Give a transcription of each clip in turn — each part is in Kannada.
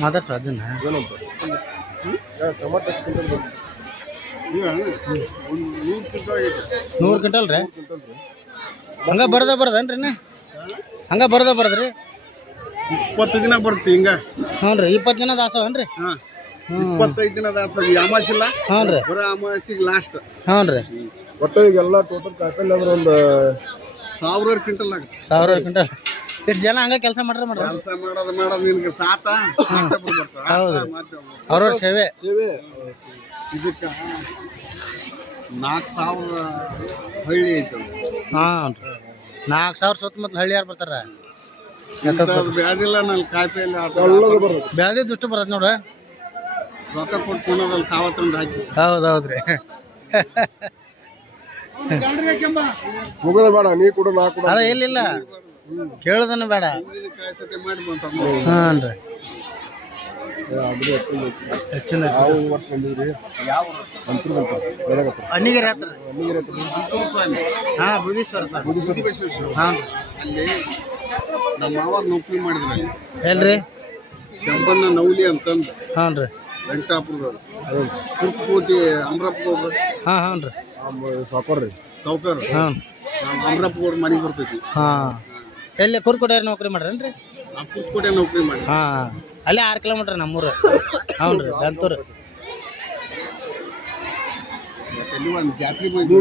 ಮಾತಾಡ್ತು ಅದನ್ನ. ಟೊಮಾಟೊ ನೂರು ಕ್ವಿಂಟಲ್ ರೀ ಹಂಗ ಬರ್ದ ಬರ್ದನ್ರಿ ಹಂಗ ಬರ್ದ ಬರ್ದ್ರಿ? ಇಪ್ಪತ್ತು ದಿನ ಬರುತ್ತೆ ಹಿಂಗ. ಹ್ಞೂ ರೀ ಇಪ್ಪತ್ತು ದಿನ ದಾಸವನ್ರಿ ಹಾಂ. ಹ್ಞೂ ಇಪ್ಪತ್ತೈದು ದಿನ ದಾಸ ಅಮಾಸಿ ಇಲ್ಲ ಹ್ಞೂ ರೀ ಬರೋ ಅಮಾಸಿಗೆ ಲಾಸ್ಟ್ ಹ್ಞೂ ರೀ ಒಟ್ಟು ಈಗೆಲ್ಲ ಟೋಟಲ್ ಕಾಕಲ್ಲಿ ಅಂದ್ರೆ ಒಂದು ಸಾವಿರಾರು ಕ್ವಿಂಟಲ್ ಆಗುತ್ತೆ. ಸಾವಿರಾರು ಕ್ವಿಂಟಲ್. ಇಷ್ಟು ಜನ ಹಂಗ ಕೆಲಸ ಮಾಡ್ರಿ ಮಾಡ್ರಿ. ಕೆಲಸ ಮಾಡೋದು ಮಾಡೋದು ನಿನ್ಗೆ ಸಾತ ಹೌದು. ಅವ್ರವ್ರ ಸೇವೆ. ಸೇವೆ. ಇದಕ್ಕೆ ನಾಲ್ಕು ಸಾವಿರ ಹಳ್ಳಿ ಐತೆ. ಹಾಂ ರೀ ನಾಲ್ಕು ಸಾವಿರ ಸುತ್ತಮುತ್ತ ಹಳ್ಳಿ ಯಾರು ಬರ್ತಾರೆ? ಬ್ಯಾದಿಲ್ಲ ನಲ್ಲಿ ಕಾಯಿಪಲ್ಲೆ ಬ್ಯಾದಿ ದುಷ್ಟು ಬರತ್ತೆ ನೋಡಿ ರೊಕ್ಕ ಕೊಟ್ಟು ಕೊಡೋದಲ್ಲಿ ತಾವತ್ತೊಂದು ಹಾಕಿ. ಹೌದು ಹೌದು ರೀ ಮುಗದ ಬೇಡ ನೀ ಕೊಡು ನಾ ಕೊಡು ಇಲ್ಲಿಲ್ಲ ಕೇಳೋದನ್ನ ಬೇಡ. ಹಾಂ ರೀ ಹೆಚ್ಚಿನ ಹತ್ರ. ಹಾಂ ಬುಧೀಶ್ವರ ಸರ್ ಹಾಂ. ಅಲ್ಲಿ ನಮ್ಮ ನೌಕರಿ ಮಾಡಿದ್ರಿ ಹೇಳ್ರಿ ಎಲ್ರಿ ನೌಲಿ ಅಂತಂದು. ಹಾಂ ರೀ ವೆಂಕಟಾಪುರದವ್ರು. ಕುರ್ಕೋಟಿ ಹಾಂ ಹಾಂ ರೀ ಸಾಕೋರ್ ರೀ. ಸಾವುಕಾರ? ಹಾಂ. ಮನೆಗೆ ಬರ್ತೈತಿ. ಹಾಂ. ಎಲ್ಲಿ ಕುರ್ಕೋಟೆ ನೌಕರಿ ಮಾಡ್ರೇನ್ರಿ? ನಾವು ನೌಕರಿ ಮಾಡಿ ಹಾಂ ಅಲ್ಲೇ ಆರು ಕಿಲೋಮೀಟ್ರ್ ನಮ್ಮೂರು. ಹ್ಞೂ ರೀ ಅಂತೂರು ಎಲ್ಲಿ ಒಂದು ಜಾತ್ರೆ ಬಂದು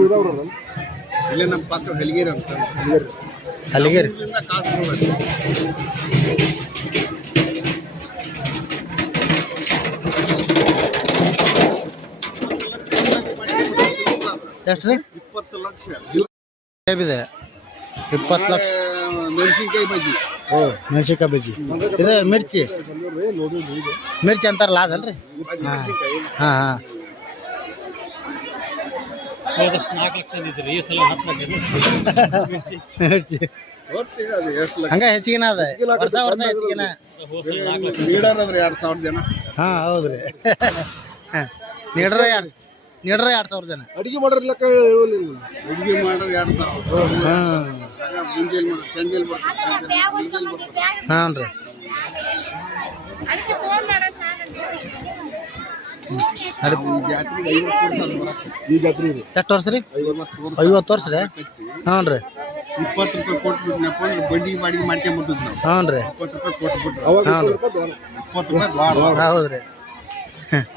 ಇಲ್ಲೇ ನಮ್ಮ ಪಕ್ಕ ಹಲಿಗೇರಿ ಅಂತ. ಕಾಸು ಎಷ್ಟು? ರೀ ಇಪ್ಪತ್ತು ಲಕ್ಷ. ಇದೆ ಇಪ್ಪತ್ತು ಲಕ್ಷ. ಮೆಣಸಿನ್ಕಾಯಿ ಬಜ್ಜಿ. ಮೆಣಸಿನ್ಕಾಯಿ ಬಜ್ಜಿ. ಇದು ಮಿರ್ಚಿ? ಮಿರ್ಚಿ ಅಂತಾರಲ್ಲ ಅದಲ್ರಿ? ಹಾಂ. ಹಾಂ ಮಿರ್ಚಿ. ಲಕ್ಷ. ಹಂಗ ಹೆಚ್ಚಿಗೆನ ಅದ? ವರ್ಷ ವರ್ಷ ಹೆಚ್ಚಿಗೆನ. ಲೀಡರ್ ಅಂದ್ರೆ ಎರಡು ಸಾವಿರ ಜನ. ಹಾಂ ಹೌದು ರೀ ನೀಡ್ರ ಎರಡು ನೀಡ್ರ ಎರಡು ಸಾವಿರ ಜನ. ಅಡಿಗೆ ಮಾಡೋರ್ ಲೆಕ್ಕ ಅಡುಗೆ ಮಾಡೋರು ಎರಡು ಸಾವಿರ. ಹಾಂ. ಮುಂಜಾನೆ ಮಾಡೋದು ಸಂಜೆಲಿ ಬರ್ತಾರೆ ಮುಂಜಾನೆ ಬರ್ತಾರೆ ಹಾಂ ರೀ ಈ ಜಾತ್ರೆ ರೀ ಎಷ್ಟು ವರ್ಷ ರೀ? ಐವತ್ತು ವರ್ಷ. ರೀ? ಹ್ಞೂ ರೀ ಇಪ್ಪತ್ತು ರೂಪಾಯಿ ಕೊಟ್ಬಿಟ್ನಪ್ಪ ಅಂದ್ರೆ ಬಂಡಿಗೆ ಬಾಡಿಗೆ ನಾವು. ಹ್ಞೂ ರೀ ಇಪ್ಪತ್ತು ರೂಪಾಯಿ ಕೊಟ್ಬಿಟ್ರು. ಹೌದು. ಇಪ್ಪತ್ತು ರೂಪಾಯಿ ಹೌದು ರೀ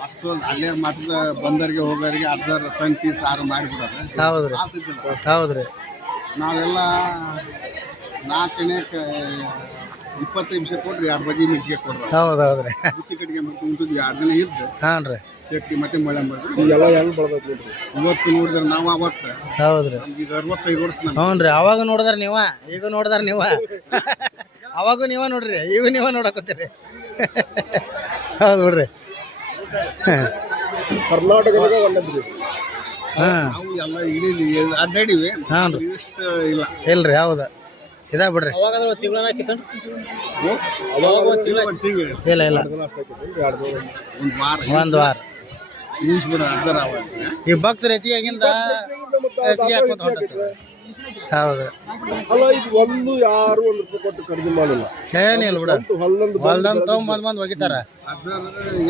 ಅಷ್ಟೊಂದು ಅಲ್ಲೇ ಮಾತ್ರ ಬಂದರಿಗೆ ಹೋಗೋರಿಗೆ ಅಜ್ಜರ ಸಂತಿ ಸಾರು ಮಾಡಿಬಿಡೋದು ಹೌದು ರೀ ಆಗ್ತಿದ್ದಿಲ್ಲ. ಹೌದು ರೀ ನಾವೆಲ್ಲ ನಾಲ್ಕನೇ ಇಪ್ಪತ್ತೈದು ನಿಮಿಷ ಕೊಟ್ರಿ ಎರಡು ಬಜಿ ಮಿರ್ಚಿಗೆ ಕೊಡ್ರಿ ಹೌದು ಹೌದು ರೀ ಬುತ್ತಿ ಕಡೆಗೆ ಮತ್ತೆ ಉಂಟದ್ದು ಎರಡು ದಿನ ಇದ್ದು. ಹಾಂ ರೀ. ಶಕ್ತಿ ಮತ್ತೆ ಮಳೆ ಮಾಡಿದ್ರು ಎಲ್ಲ ಹೆಂಗ್ ಬೆಳ್ಬೇಕು ನೋಡ್ರಿ ಇವತ್ತು ನೋಡಿದ್ರೆ ನಾವು ಅವತ್ತು. ಹೌದು ರೀ ನಮ್ಗೆ ಈಗ ಅರವತ್ತೈದು ವರ್ಷ ನಾನು ಹ್ಞೂ ರೀ ಅವಾಗ ನೋಡಿದ್ರೆ ನೀವ? ಈಗ ನೋಡಿದಾರ ನೀವ? ಅವಾಗೂ ನೀವ ನೋಡ್ರಿ. ಈಗ ನೀವ ನೋಡಕತ್ತೀರಿ. ಹೌದು ಬಿಡ್ರಿ. ಕರ್ನಾಟಕದಾಗ ಹಾಂ. ನಾವು ಎಲ್ಲ ಇಡೀ ಅಡ್ಡಾಡಿವಿ. ಹಾಂ ರೀ ಇಷ್ಟು ಇಲ್ಲ. ಇಲ್ರಿ ಹೌದು? ಇದಾ ಬಿಡ್ರಿ. ಇಲ್ಲ ಇಲ್ಲ. ಒಂದು ವಾರ. ಈ ಭಕ್ತರು ಹೆಚ್ಚಿಗೆ ಆಗಿಂದ ಹೆಚ್ಚಿಗೆ ಹಾಕೋತ ಹೌದು. ಅಲ್ಲ ಇದು ಒಂದು ಯಾರು ಒಂದು ರೂಪಾಯಿ ಕೊಟ್ಟು ಖರೀದಿ ಮಾಡಿಲ್ಲ. ಏನಿಲ್ಲ ಬಿಡ. ಹೊಲ್ಲೊಂದು ಹೊಲ್ದಂದು ಬಂದ್ ಬಂದು ಒಗಿತಾರ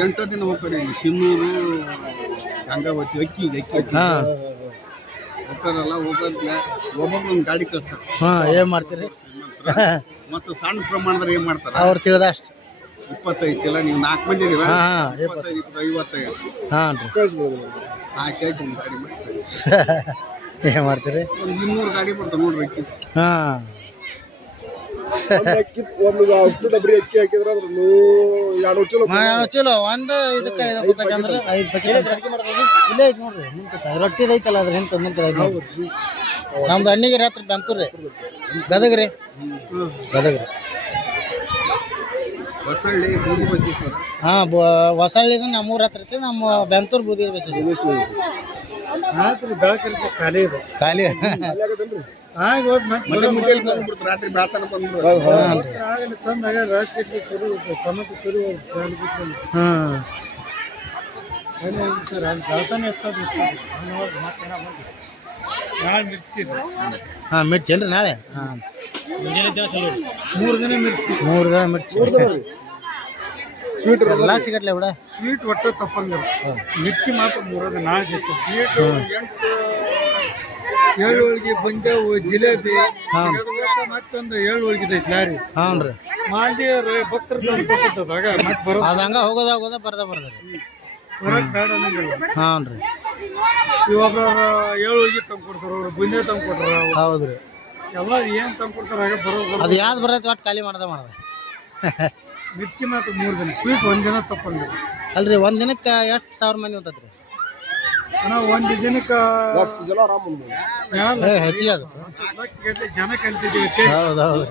ಎಂಟು ದಿನ ಹೋಗ್ತಾರೆ ಇಲ್ಲಿ ಸಿನ್ನೂರು ಗಂಗಾವತಿ ಅಕ್ಕಿ ಅಕ್ಕಿ ಹಾಂ. ಹೋಗ್ತಾರಲ್ಲ ಹೋಗೋದ್ಲೆ ಒಬ್ಬೊಬ್ಬೊಂದು ಗಾಡಿ ಕಳಿಸ್ತಾರೆ. ಹಾಂ ಏನು ಮಾಡ್ತೀರಿ? ಮತ್ತು ಸಣ್ಣ ಪ್ರಮಾಣದಲ್ಲಿ ಏನು ಮಾಡ್ತಾರೆ? ಅವ್ರು ತಿಳಿದಷ್ಟು ಇಪ್ಪತ್ತೈದು ಚೀಲ ನೀವು ನಾಲ್ಕು ಮಂದಿ ಇದೀರ ಹಾಂ ಇಪ್ಪತ್ತೈದು ಇಪ್ಪತ್ತು ಐವತ್ತೈದು ಹಾಂ ರೀ ಒಂದು ಗಾಡಿ ಮಾಡಿ. ಏನು ಮಾಡ್ತೀರಿ? ಒಂದು ಇನ್ನೂರು ಗಾಡಿ ಬರ್ತಾವೆ ನೋಡ್ರಿ ಅಕ್ಕಿ. ಹಾಂ. ಅಕ್ಕಿ ಒಂದು ಅಷ್ಟು ಡಬ್ರಿ ಅಕ್ಕಿ ಹಾಕಿದ್ರೆ ಅದ್ರ ನೂ ಎರಡು ಚಲೋ ಚಲೋ. ಒಂದು ಇದಕ್ಕೆ ಇದು ಕೊಡ್ಬೇಕಂದ್ರೆ ಐದು ಪ್ಯಾಕೆಟ್ ಇಲ್ಲೇ ಐತೆ ನೋಡ್ರಿ ನಿಂತ ರೊಟ್ಟಿದು ಐತಲ್ಲ ಅದ್ರ ನಿಂತ ನಿಂತ ನಮ್ದು ಅಣ್ಣಿಗೆ ರಾತ್ರಿ ಬಂತೂರಿ. ಗದಗ ರೀ ಗದಗ ರೀ ಹೊಸಳ್ಳಿ ಬೂದಿ ಹಾಂ ಹೊಸಳ್ಳಿದು ನಮ್ಮೂರ ಹತ್ರ ಐತಿ ನಮ್ಮ ಬೆಂತೂರು ಬೂದಿ ಖಾಲಿ ಇದೆ. ಖಾಲಿ. ಮತ್ತೆ ಮುಂಜಾನೆ ಬಂದ್ಬಿಡ್ತು ರಾತ್ರಿ ಬೆಳತನ ಬಂದ್ಬಿಡ್ತು. ಹಾಂ. ನಾಳೆ ಮಿರ್ಚಿ ಹಾಂ ಮಿರ್ಚಿ ಏನ್ರಿ ನಾಳೆ? ಹಾಂ. ಮುಂಜಾನೆ ದಿನ ಚಲೋ ಮೂರು ದಿನ ಮಿರ್ಚಿ. ಮೂರು ದಿನ ಮಿರ್ಚಿ. ಸ್ವೀಟ್ ಲಾಕ್ಷ ಗಟ್ಲೆ ಬಿಡ. ಸ್ವೀಟ್ ಒಟ್ಟು ತಪ್ಪಂಗಿಲ್ಲ ಮಿರ್ಚಿ ಮಾತ್ರ ಮೂರು ನಾಲ್ಕು ಹೆಚ್ಚು ಸ್ವೀಟ್ ಎಂಟು ಏಳು ಹೋಳಿಗೆ ಬಂದೆವು ಜಿಲೇಬಿ ಮತ್ತೊಂದು ಏಳು ಹೋಳಿಗೆ ಐತಿ ಲಾರಿ ಹಾಂ ರೀ ಮಾಡಿ ಭಕ್ತರ ಕೊಟ್ಟಿರ್ತದಾಗ ಮತ್ತೆ ಬರೋ ಅದು ಹಂಗೆ ಹೋಗೋದ ಹೋಗೋದ ಬರ್ದ ಬರ್ದ ಬೇಡ ಅನ್ನಂಗಿಲ್ಲ ಹಾಂ ರೀ ಇವಾಗ ಏಳು ಹೋಳಿಗೆ ತಂದು ಕೊಡ್ತಾರ ಅವ್ರು ಬುಂದೆ ತಂದು ಕೊಡ್ತಾರ ಹೌದು ರೀ ಎಲ್ಲ ಏನು ತಂದು ಕೊಡ್ತಾರ ಬರೋ ಅದು ಯಾವ್ದು ಬರತ್ತೆ ಒಟ್ಟು ಖಾಲಿ ಮಾಡ್ದ ಮಾಡ್ದ. ಮಿರ್ಚಿ ಮಾತ್ರ ಮೂರು ದಿನ. ಸ್ವೀಟ್ ಒಂದು ದಿನ ತಪ್ಪಂಗಿಲ್ಲ ಅಲ್ರಿ ಒಂದ್ ದಿನಕ್ಕೆ ಎಷ್ಟು ಸಾವಿರ ಮಂದಿ ಹೊಂತತ್ರಿ ಅಣ್ಣ ಒಂದು ದಿನಕ್ಕೆ ಏ ಹೆಚ್ಚಿಗೆ ಆಗುತ್ತೆ. ಲಕ್ಷ ಗಟ್ಟಲೆ ಜನ ಕಲ್ತಿದ್ದೀವಿ ಕೇಕ್ ಹೌದು ಹೌದು.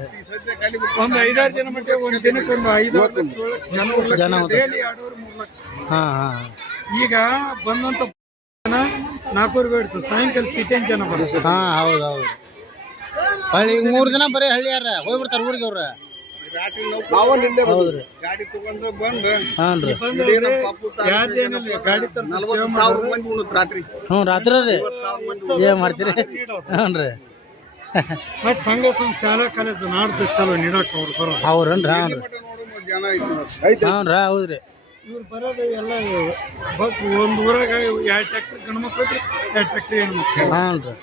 ಒಂದು ಐದಾರು ಜನ ಮಟ್ಟ ಒಂದು ದಿನಕ್ಕೆ ಒಂದು ಐದಾರು ಲಕ್ಷ ಏಳು ಜನ ಒಂದು ಲಕ್ಷ. ಜನ ಹೋಗ್ತಾರೆ. ಡೈಲಿ ಎರಡೂವರೆ ಮೂರು ಲಕ್ಷ. ಹಾಂ ಹಾಂ. ಈಗ ಬಂದಂತ ಜನ ನಾಲ್ಕೂರು ಬೇಡ್ತು ಸಾಯಂಕಾಲ ಸಿಟಿಯನ್ ಜನ ಬರ್ತದೆ ಹಾಂ ಹೌದು ಹೌದು. ಹಳ್ಳಿ ಈಗ ಮೂರು ದಿನ ಬರೀ ಹಳ್ಳಿಯಾರ ಹೋಗ್ಬಿಡ್ತಾರೆ ಊರಿಗೆ ಅವ್ರ. ನಾವು ನಿನ್ನೆ ಹೌದು ರೀ ಗಾಡಿ ತಗೊಂಡು ಬಂದು. ಹಾಂ ರೀ ಯಾರ್ದೇನಿಲ್ಲ ಗಾಡಿ ತರ ನಲ್ವತ್ತು ಸಾವಿರ ಮಂದಿ ಉಣ್ಣುತ್ತೆ ರಾತ್ರಿ. ಹ್ಞೂ ರಾತ್ರಿ ರೀ ಏನು ಮಾಡ್ತೀರಿ? ಹ್ಞೂ ರೀ ಮತ್ತೆ ಸಂಘ ಶಾಲಾ ಕಾಲೇಜ್ ನಾಡ್ದು ಚಲೋ ನೀಡಕ್ ಅವ್ರು ಬರೋ ಅವ್ರನ್ರಿ ಹಾಂ ರೀ ಜನ ಐತಿ. ಹ್ಞೂ ರೀ ಹೌದು ರೀ ಇವ್ರು ಬರೋದು ಎಲ್ಲ ಬಕ್ ಒಂದು ಊರಾಗ ಎರಡು ಗಂಡು ಮಕ್ಳು ಹಾಂ ರೀ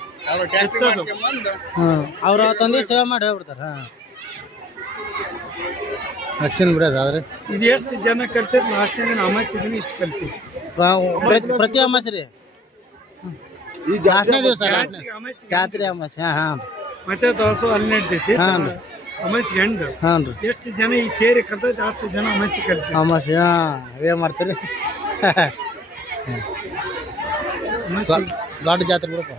ಅವ್ರ ಸೇವೆ ಮಾಡಿ ಹೋಗ್ಬಿಡ್ತಾರೆ ಹಾಂ. ಅಷ್ಟಿನ ಬಿಡೋದು ಆದ್ರೆ? ಇದು ಎಷ್ಟು ಜನ ಕಲ್ತಿದ್ರು? ಲಾಸ್ಟ್ ಜನ ಅಮಾಸ್ಯ ದಿನ ಇಷ್ಟು ಕಲ್ತೀವಿ ಪ್ರತಿ ಪ್ರತಿ ಅಮಾಸೆ ರೀ? ಜಾಸ್ತಿ ದಿವಸ ಜಾತ್ರೆ ಅಮಾಸ್ಯ ಹಾಂ ಹಾಂ. ಮತ್ತೆ ದೋಸೆ ಅಲ್ಲಿ ನಡ್ತೈತಿ ಹಾಂ ರೀ ಅಮಾಸಿ ಹೆಂಡು ಹಾಂ ರೀ ಎಷ್ಟು ಜನ ಈ ತೇರಿ ಕಲ್ತೈತಿ ಅಷ್ಟು ಜನ ಅಮಾಸ್ಯ ಕಲ್ತೀವಿ ಅಮಾಸ್ಯ ಹಾಂ ಏನು ಮಾಡ್ತೀರಿ. ದೊಡ್ಡ ಜಾತ್ರೆ ಬಿಡಪ್ಪ.